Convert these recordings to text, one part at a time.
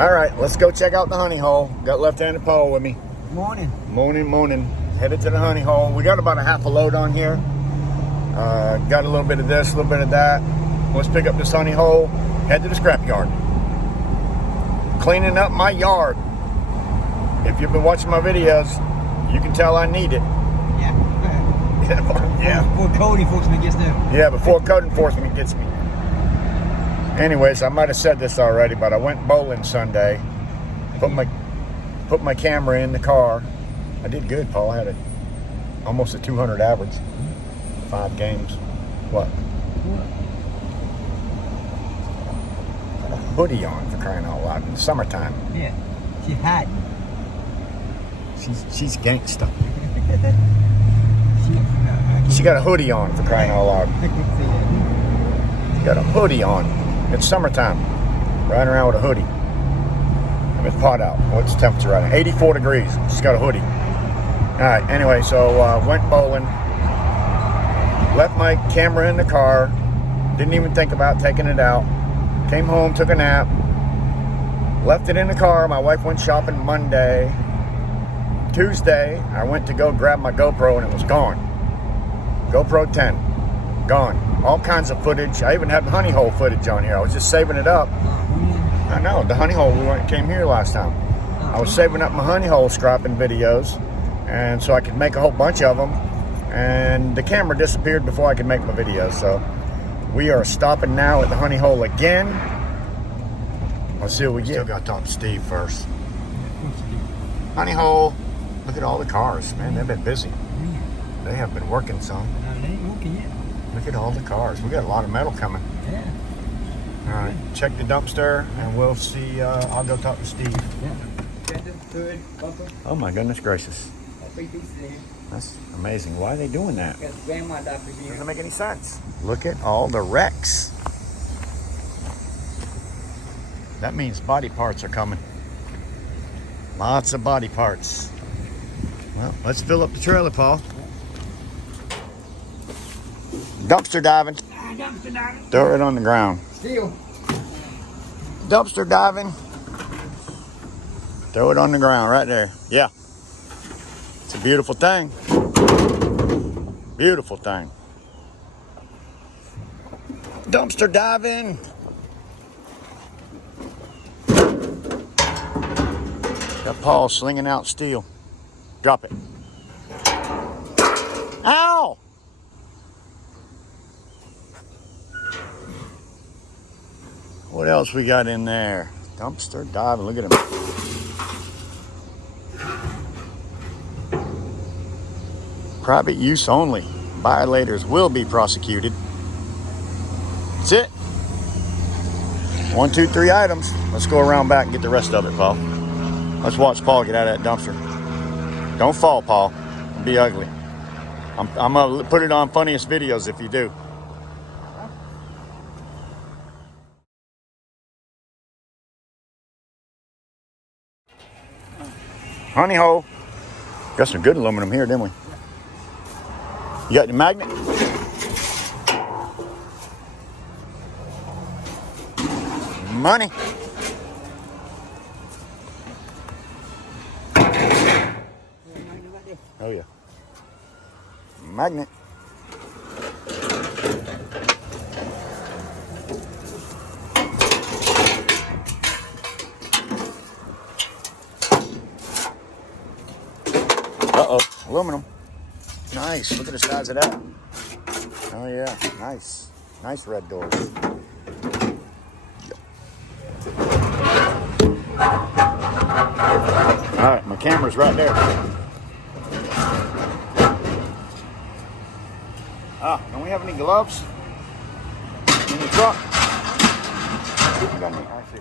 All right, let's go check out the honey hole. Got left-handed Paul with me. Morning. Morning. Headed to the honey hole. We got about a half a load on here. Got a little bit of this, a little bit of that. Let's pick up this honey hole. Head to the scrap yard. Cleaning up my yard. If you've been watching my videos, you can tell I need it. Yeah. Before code enforcement gets there. Yeah, before code enforcement gets me. Anyways, I might have said this already, but I went bowling Sunday. Put my camera in the car. I did good, Paul. I had almost a 200 average. 5 games. What? Got a hoodie on, for crying out loud, in the summertime. Yeah. She's hot. She's gangsta. She got a hoodie on, for crying out loud. She got a hoodie on. It's summertime. Riding around with a hoodie. And it's hot out. What's the temperature right now? 84 degrees. She's got a hoodie. Alright, anyway, so went bowling. Left my camera in the car. Didn't even think about taking it out. Came home, took a nap. Left it in the car. My wife went shopping Monday. Tuesday, I went to go grab my GoPro and it was gone. GoPro 10. Gone. All kinds of footage. I even had the honey hole footage on here. I was just saving it up. I know, the honey hole, came here last time. I was saving up my honey hole scrapping videos, and so I could make a whole bunch of them. And the camera disappeared before I could make my videos. So we are stopping now at the honey hole again. Let's see what we get. Still got to talk to Steve first. Honey hole. Look at all the cars, man. They've been busy. They have been working some. No, they ain't working yet. Look at all the cars. We got a lot of metal coming. Yeah. All right, check the dumpster, and we'll see. I'll go talk to Steve. Yeah. Got the hood, bumper. Oh my goodness gracious. Got 3 pieces in here. That's amazing. Why are they doing that? Got the grandma diapers here. Doesn't make any sense. Look at all the wrecks. That means body parts are coming. Lots of body parts. Well, let's fill up the trailer, Paul. Dumpster diving. Dumpster diving. Throw it on the ground. Steel. Dumpster diving. Throw it on the ground right there. Yeah. It's a beautiful thing. Beautiful thing. Dumpster diving. Got Paul slinging out steel. Drop it. Ow! What else we got in there? Dumpster diving. Look at him. Private use only. Violators will be prosecuted. That's it. 1, 2, 3 items. Let's go around back and get the rest of it, Paul. Let's watch Paul get out of that dumpster. Don't fall, Paul. It'll be ugly. I'm gonna put it on funniest videos if you do. Honey hole. Got some good aluminum here, didn't we? You got the magnet? Money. Oh yeah. Magnet. Uh-oh, aluminum. Nice, look at the size of that. Oh yeah, nice. Nice red doors. All right, my camera's right there. Don't we have any gloves in the truck? I got any? I see.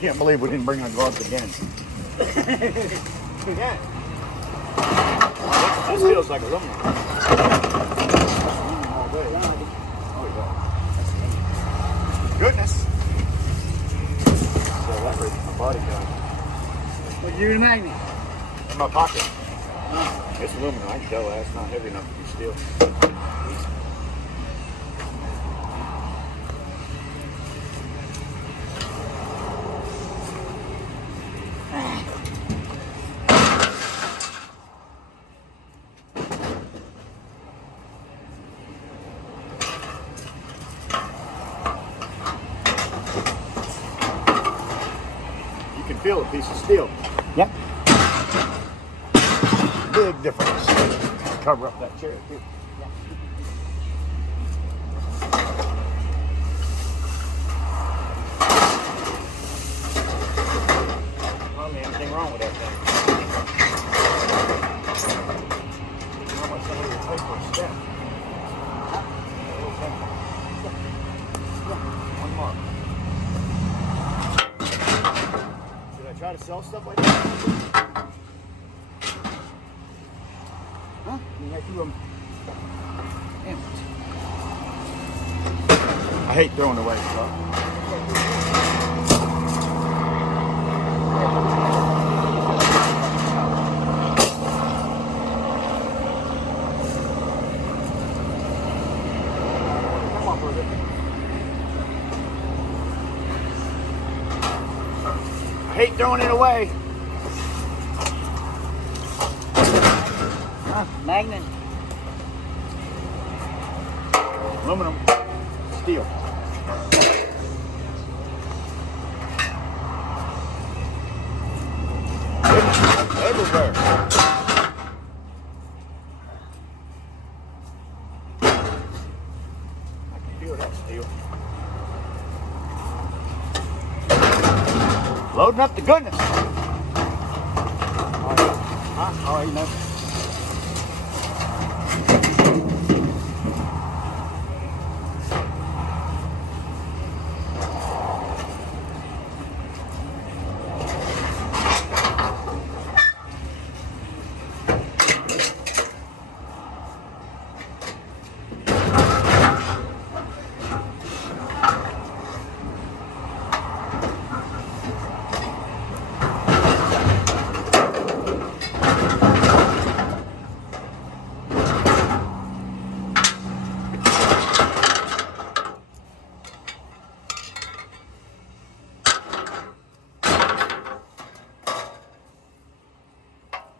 Can't believe we didn't bring our gloves again. Yeah. This feels like aluminum. All day. Oh, yeah. Goodness. So that hurts my body down. What you in the magnet? In my pocket. It's aluminum. I can tell that. It's not heavy enough to be steel. Feel a piece of steel. Yep. Big difference. Cover up that chair too. Well, anything wrong with that thing? How much somebody would pay for a step? One mark. Try to sell stuff like that? Huh? You might do them. Damn it. I hate throwing away stuff. Come on, brother. I hate throwing it away. Magnet. Aluminum. Steel. Everywhere. I can feel that steel. Loading up the goodness. Oh, yeah. Huh? Oh, you know.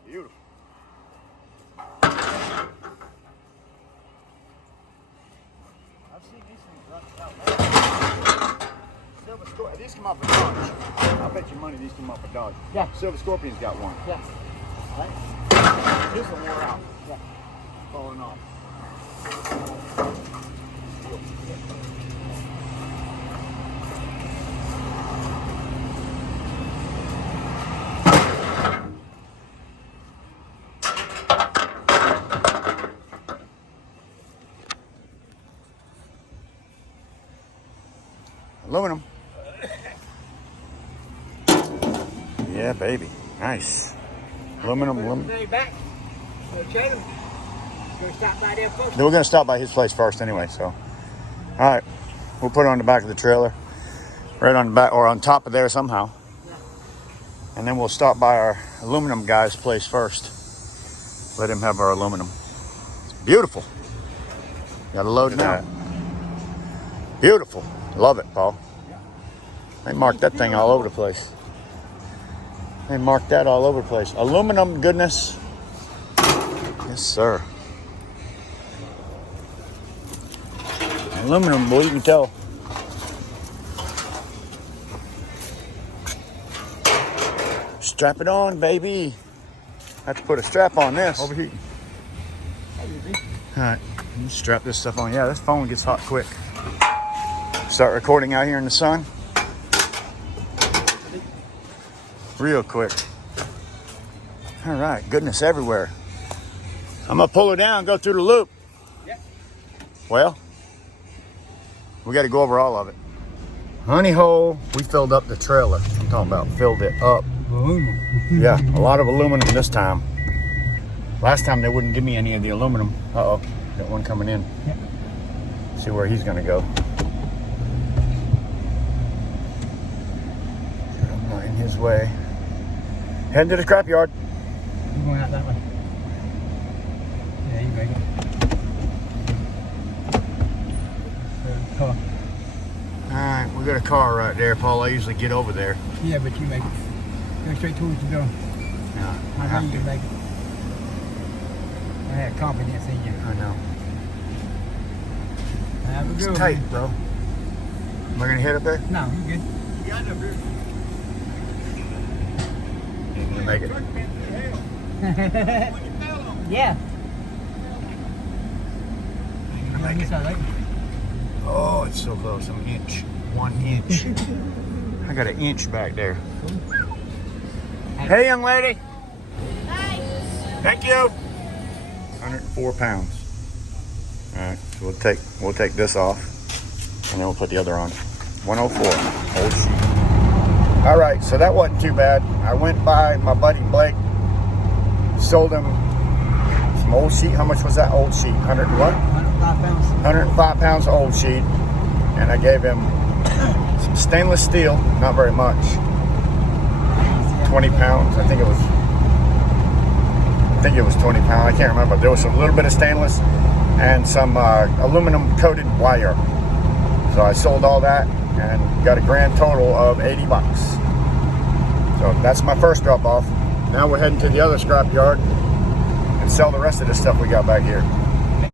Beautiful. I've seen these things running out. Silver Scorpion. These come off a Dodge. I bet you money these come off a Dodge. Yeah. Silver Scorpion's got one. Yeah. Right? This one wore out. Yeah. Falling off. Aluminum. Yeah, baby. Nice. Aluminum. Back. So check them. Go stop by there first. We're going to stop by his place first anyway, so. All right. We'll put it on the back of the trailer. Right on the back, or on top of there somehow. Yeah. And then we'll stop by our aluminum guy's place first. Let him have our aluminum. It's beautiful. Got to load now. Beautiful. Love it, Paul. They marked that thing all over the place. They marked that all over the place. Aluminum goodness. Yes, sir. Aluminum, boy, you can tell. Strap it on, baby. Have to put a strap on this. Overheating. All right, strap this stuff on. Yeah, this phone gets hot quick. Start recording out here in the sun. Real quick. All right, goodness everywhere. I'm gonna pull her down, go through the loop. Yep. Well, we got to go over all of it. Honey hole, we filled up the trailer. I'm talking about filled it up. Yeah, a lot of aluminum this time. Last time they wouldn't give me any of the aluminum. Uh-oh, got one coming in. Yeah. See where he's gonna go. I'm not in his way. Heading to the scrapyard. I'm going out that way. Yeah, you make it. Car. Alright, we got a car right there, Paul. I usually get over there. Yeah, but you make it. Go straight towards the door. Yeah, I know you can make it. I had confidence in you. I know. Have a It's good tight, one. bro. Am I gonna hit up there? No, you good. You ain't gonna make it. Yeah. I make it. Oh, it's so close. I'm an inch. 1 inch. I got an inch back there. Hey, young lady. Hi. Thank you. 104 pounds. All right, so we'll take this off, and then we'll put the other on. 104. Old sheet. All right, so that wasn't too bad. I went by my buddy Blake, sold him some old sheet. How much was that old sheet? 100 what? 105 pounds. 105 pounds of old sheet, and I gave him some stainless steel. Not very much. 20 pounds. I think it was 20 pounds. I can't remember. There was a little bit of stainless and some aluminum coated wire. So I sold all that and got a grand total of 80 bucks. So that's my first drop off. Now we're heading to the other scrap yard and sell the rest of the stuff we got back here.